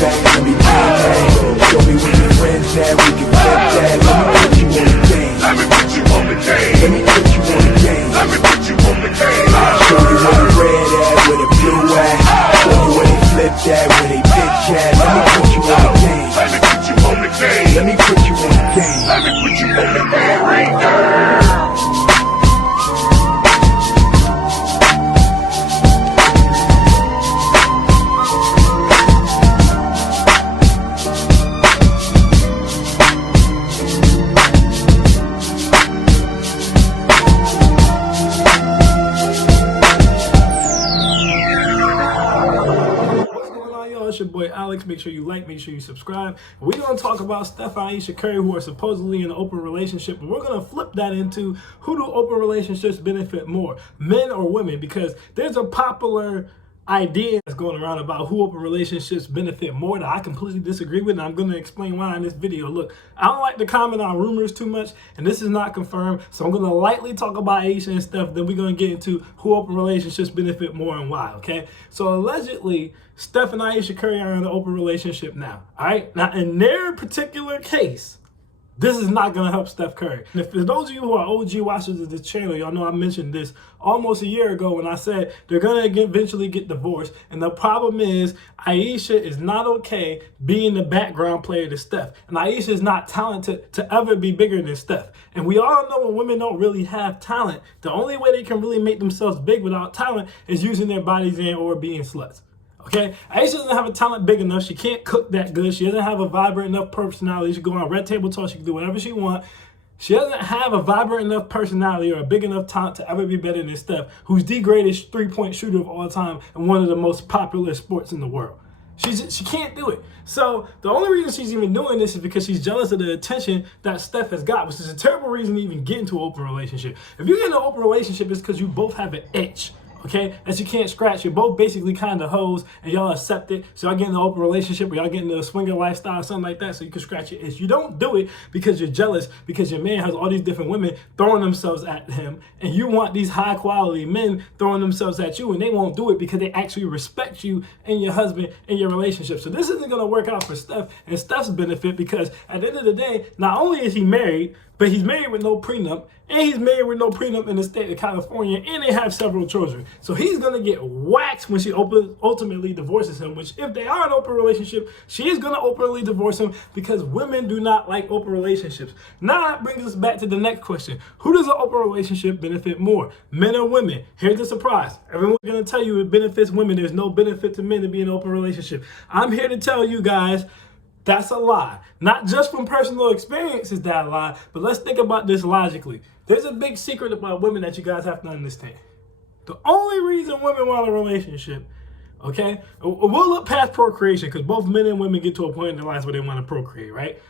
that, let me pin that. Show me where your friends at, we can flip that. Let me put you on the game. Let me put you on the game. Let me put you on the game. Let me put you on the game. Show you where the red at, where the blue at. Show you where they flip that, where they pitch at. Let me put you on the game. Let me put you on the game. Let me put you on the game. Let me put you on the game right now. It's your boy Alex. Make sure you like, make sure you subscribe. And we're going to talk about Steph Ayesha Curry, who are supposedly in an open relationship. But we're going to flip that into who do open relationships benefit more, men or women? Because there's a popular idea that's going around about who open relationships benefit more that I completely disagree with, and I'm going to explain why in this video. Look, I don't like to comment on rumors too much, and this is not confirmed, so I'm going to lightly talk about Ayesha and Steph, then we're going to get into who open relationships benefit more and why, okay? So allegedly, Steph and Ayesha Curry are in an open relationship now, all right? Now, in their particular case, this is not going to help Steph Curry. And for those of you who are OG watchers of this channel, y'all know I mentioned this almost a year ago when I said they're going to eventually get divorced. And the problem is Ayesha is not okay being the background player to Steph. And Ayesha is not talented to ever be bigger than Steph. And we all know when women don't really have talent, the only way they can really make themselves big without talent is using their bodies and or being sluts. Okay, Ayesha doesn't have a talent big enough. She can't cook that good. She doesn't have a vibrant enough personality. She can go on Red Table Talk. She can do whatever she wants. She doesn't have a vibrant enough personality or a big enough talent to ever be better than Steph, who's the greatest three-point shooter of all time and one of the most popular sports in the world. She can't do it. So the only reason she's even doing this is because she's jealous of the attention that Steph has got, which is a terrible reason to even get into an open relationship. If you get in an open relationship, it's because you both have an itch. Okay, that you can't scratch. You're both basically kind of hoes and y'all accept it. So y'all get in an open relationship or y'all get into a swinger lifestyle or something like that so you can scratch your itch. You don't do it because you're jealous because your man has all these different women throwing themselves at him and you want these high quality men throwing themselves at you, and they won't do it because they actually respect you and your husband and your relationship. So this isn't going to work out for Steph and Steph's benefit, because at the end of the day, not only is he married, but he's married with no prenup, and he's married with no prenup in the state of California, and they have several children. So he's going to get waxed when she ultimately divorces him, which if they are in an open relationship, she is going to openly divorce him because women do not like open relationships. Now that brings us back to the next question. Who does an open relationship benefit more, men or women? Here's the surprise. Everyone's going to tell you it benefits women. There's no benefit to men to be in an open relationship. I'm here to tell you guys that's a lie. Not just from personal experience is that a lie, but let's think about this logically. There's a big secret about women that you guys have to understand. The only reason women want a relationship, okay, we'll look past procreation because both men and women get to a point in their lives where they want to procreate, right?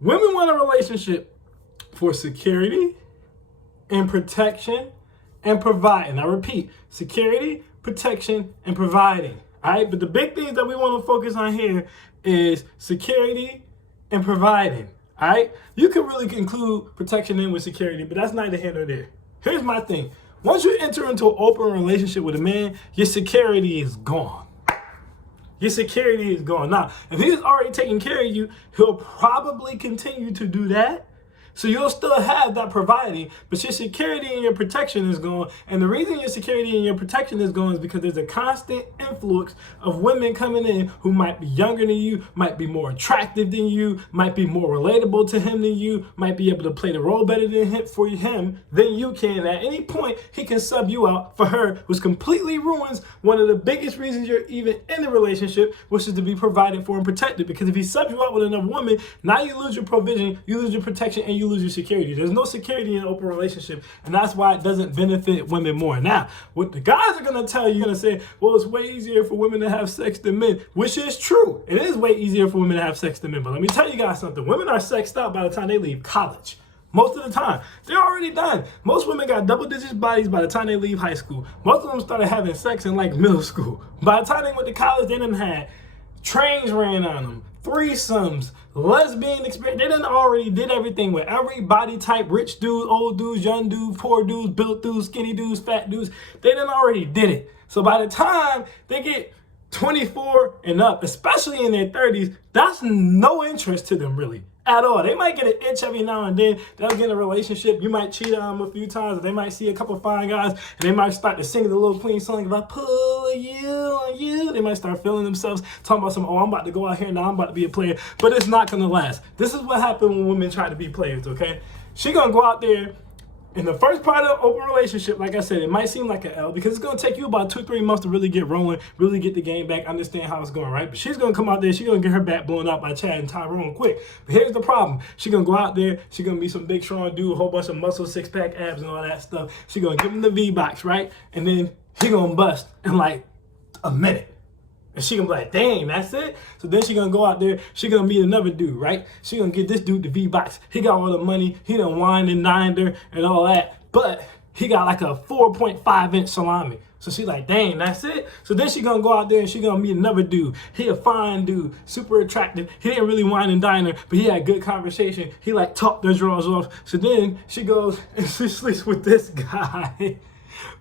Women want a relationship for security and protection and providing. I repeat, security, protection, and providing. All right, but the big things that we want to focus on here is security and providing. All right, you can really include protection in with security, but that's neither here nor there. Here's my thing. Once you enter into an open relationship with a man, your security is gone. Your security is gone. Now, if he's already taking care of you, he'll probably continue to do that. So you'll still have that providing, but your security and your protection is gone. And the reason your security and your protection is gone is because there's a constant influx of women coming in who might be younger than you, might be more attractive than you, might be more relatable to him than you, might be able to play the role better than him than you can. At any point, he can sub you out for her, which completely ruins one of the biggest reasons you're even in the relationship, which is to be provided for and protected. Because if he subs you out with another woman, now you lose your provision, you lose your protection, and you lose your security. There's no security in an open relationship, and that's why it doesn't benefit women more. Now, what the guys are going to tell you, going to say, well, it's way easier for women to have sex than men, which is true. It is way easier for women to have sex than men, but let me tell you guys something. Women are sexed out by the time they leave college. Most of the time, they're already done. Most women got double-digit bodies by the time they leave high school. Most of them started having sex in like middle school. By the time they went to college, they done had trains ran on them, threesomes, lesbian experience. They done already did everything with every body type, rich dudes, old dudes, young dudes, poor dudes, built dudes, skinny dudes, fat dudes. They done already did it. So by the time they get 24 and up, especially in their 30s, that's no interest to them really at all. They might get an itch every now and then. They'll get in a relationship. You might cheat on them a few times. Or they might see a couple fine guys and they might start to sing the little Queen song about pull you on you. They might start feeling themselves, talking about oh, I'm about to go out here now, I'm about to be a player. But it's not going to last. This is what happens when women try to be players, okay? She going to go out there. In the first part of the open relationship, like I said, it might seem like an L because it's going to take you about 2-3 months to really get rolling, really get the game back, understand how it's going, right? But she's going to come out there, she's going to get her back blown out by Chad and Tyrone quick. But here's the problem. She's going to go out there, she's going to be some big, strong dude, a whole bunch of muscle, six-pack abs and all that stuff. She's going to give him the V-box, right? And then he going to bust in like a minute. And she gonna be like, dang, that's it? So then she gonna go out there, she gonna meet another dude, right? She gonna get this dude the V-box. He got all the money, he done wined and dined her and all that. But he got like a 4.5-inch salami. So she like, dang, that's it? So then she gonna go out there and she gonna meet another dude. He a fine dude, super attractive. He didn't really wine and dine her, but he had good conversation. He like talked their drawers off. So then she goes and she sleeps with this guy.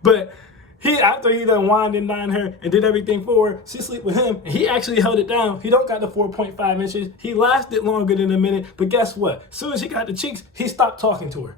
But after he done wined and dined her and did everything for her, she sleep with him, and he actually held it down. He don't got the 4.5 inches. He lasted longer than a minute, but guess what? As soon as she got the cheeks, he stopped talking to her.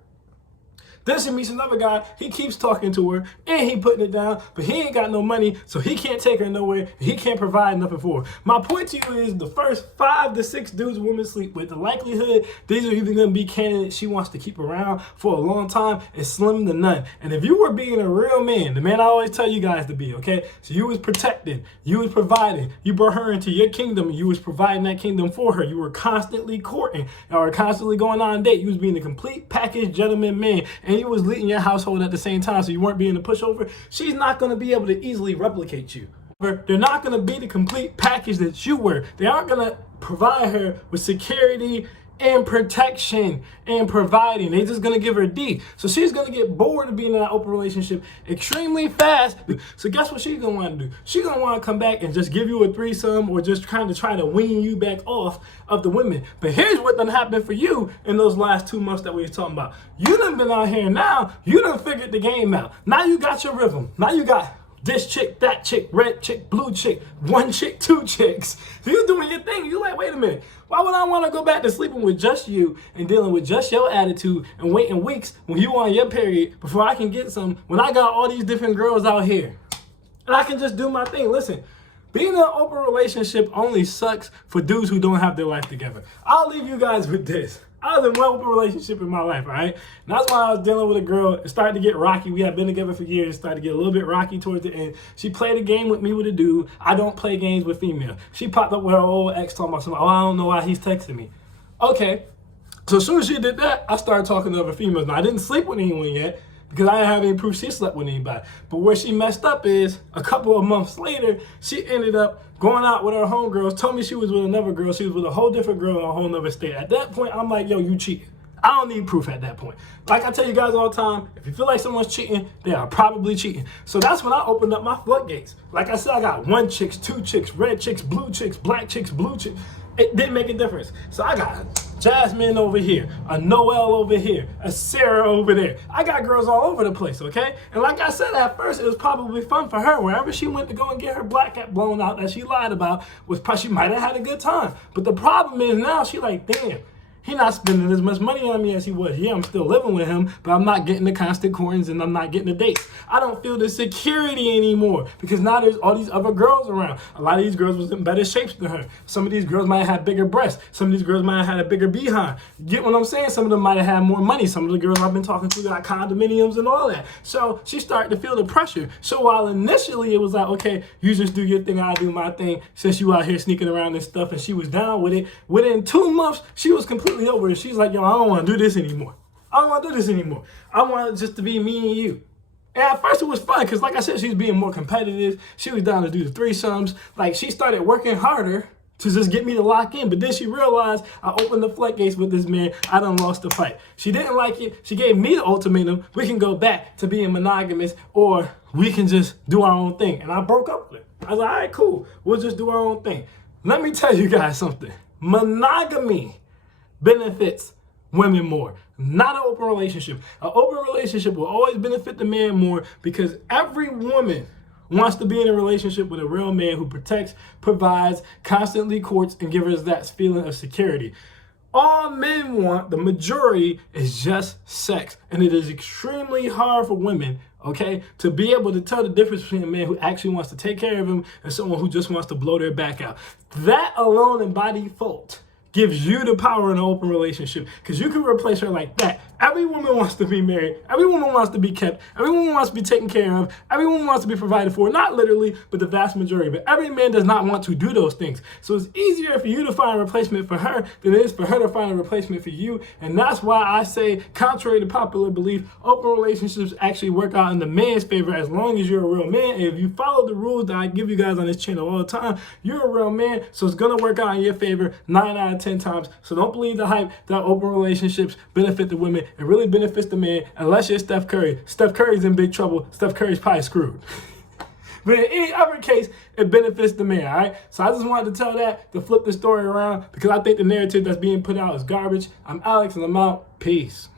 Then she meets another guy, he keeps talking to her, and he putting it down, but he ain't got no money, so he can't take her nowhere, he can't provide nothing for her. My point to you is the first 5 to 6 dudes women sleep with, the likelihood these are either going to be candidates she wants to keep around for a long time is slim to none. And if you were being a real man, the man I always tell you guys to be, okay? So you was protecting, you was providing, you brought her into your kingdom, and you was providing that kingdom for her. You were constantly courting, or constantly going on a date. You was being a complete package gentleman man, and you was leading your household at the same time, so you weren't being a pushover. She's not going to be able to easily replicate you. They're not going to be the complete package that you were. They aren't going to provide her with security and protection and providing. They're just going to give her D. So she's going to get bored of being in that open relationship extremely fast. So guess what she's going to want to do? She's going to want to come back and just give you a threesome or just trying to try to wean you back off of the women. But here's what done happened for you in those last 2 months that we were talking about. You done been out here now. You done figured the game out. Now you got your rhythm. Now you got this chick, that chick, red chick, blue chick, one chick, 2 chicks. So you doing your thing. You like, wait a minute. Why would I want to go back to sleeping with just you and dealing with just your attitude and waiting weeks when you on your period before I can get some, when I got all these different girls out here and I can just do my thing? Listen, being in an open relationship only sucks for dudes who don't have their life together. I'll leave you guys with this. I was in one open relationship in my life, all right? And that's why I was dealing with a girl. It started to get rocky. We had been together for years. It started to get a little bit rocky towards the end. She played a game with me with a dude. I don't play games with females. She popped up with her old ex talking about something. Oh, I don't know why he's texting me. Okay. So as soon as she did that, I started talking to other females. Now, I didn't sleep with anyone yet because I didn't have any proof she slept with anybody. But where she messed up is a couple of months later, she ended up going out with her homegirls, told me she was with another girl. She was with a whole different girl in a whole nother state. At that point, I'm like, yo, you cheating. I don't need proof at that point. Like I tell you guys all the time, if you feel like someone's cheating, they are probably cheating. So that's when I opened up my floodgates. Like I said, I got 1 chicks, 2 chicks, red chicks, blue chicks, black chicks, blue chicks. It didn't make a difference. So I got Jasmine over here, a Noelle over here, a Sarah over there. I got girls all over the place, okay? And like I said, at first, it was probably fun for her. Wherever she went to go and get her black cat blown out that she lied about, she might have had a good time. But the problem is now she like, damn, he not spending as much money on me as he was. Yeah, I'm still living with him, but I'm not getting the constant coins and I'm not getting the dates. I don't feel the security anymore because now there's all these other girls around. A lot of these girls was in better shapes than her. Some of these girls might have had bigger breasts. Some of these girls might have had a bigger behind. Get what I'm saying? Some of them might have had more money. Some of the girls I've been talking to got condominiums and all that. So she started to feel the pressure. So while initially it was like, okay, you just do your thing, I do my thing, since you out here sneaking around and stuff, and she was down with it, within 2 months, she was completely over it. She's like, yo, I don't want to do this anymore. I don't want to do this anymore. I want it just to be me and you. And at first it was fun because, like I said, she was being more competitive. She was down to do the threesomes. Like, she started working harder to just get me to lock in. But then she realized I opened the floodgates with this man. I done lost the fight. She didn't like it. She gave me the ultimatum. We can go back to being monogamous or we can just do our own thing. And I broke up with her. I was like, all right, cool. We'll just do our own thing. Let me tell you guys something. Monogamy benefits women more, not an open relationship. An open relationship will always benefit the man more because every woman wants to be in a relationship with a real man who protects, provides, constantly courts, and gives us that feeling of security. All men want, the majority, is just sex. And it is extremely hard for women, okay, to be able to tell the difference between a man who actually wants to take care of him and someone who just wants to blow their back out. That alone and by default gives you the power in an open relationship, because you can replace her like that. Every woman wants to be married. Every woman wants to be kept. Every woman wants to be taken care of. Every woman wants to be provided for. Not literally, but the vast majority. But every man does not want to do those things. So it's easier for you to find a replacement for her than it is for her to find a replacement for you. And that's why I say, contrary to popular belief, open relationships actually work out in the man's favor as long as you're a real man. And if you follow the rules that I give you guys on this channel all the time, you're a real man. So it's going to work out in your favor 9 out of 10 times. So don't believe the hype that open relationships benefit the women. It really benefits the man, unless you're Steph Curry. Steph Curry's in big trouble. Steph Curry's probably screwed. But in any other case, it benefits the man, all right? So I just wanted to tell that, to flip the story around, because I think the narrative that's being put out is garbage. I'm Alex, and I'm out. Peace.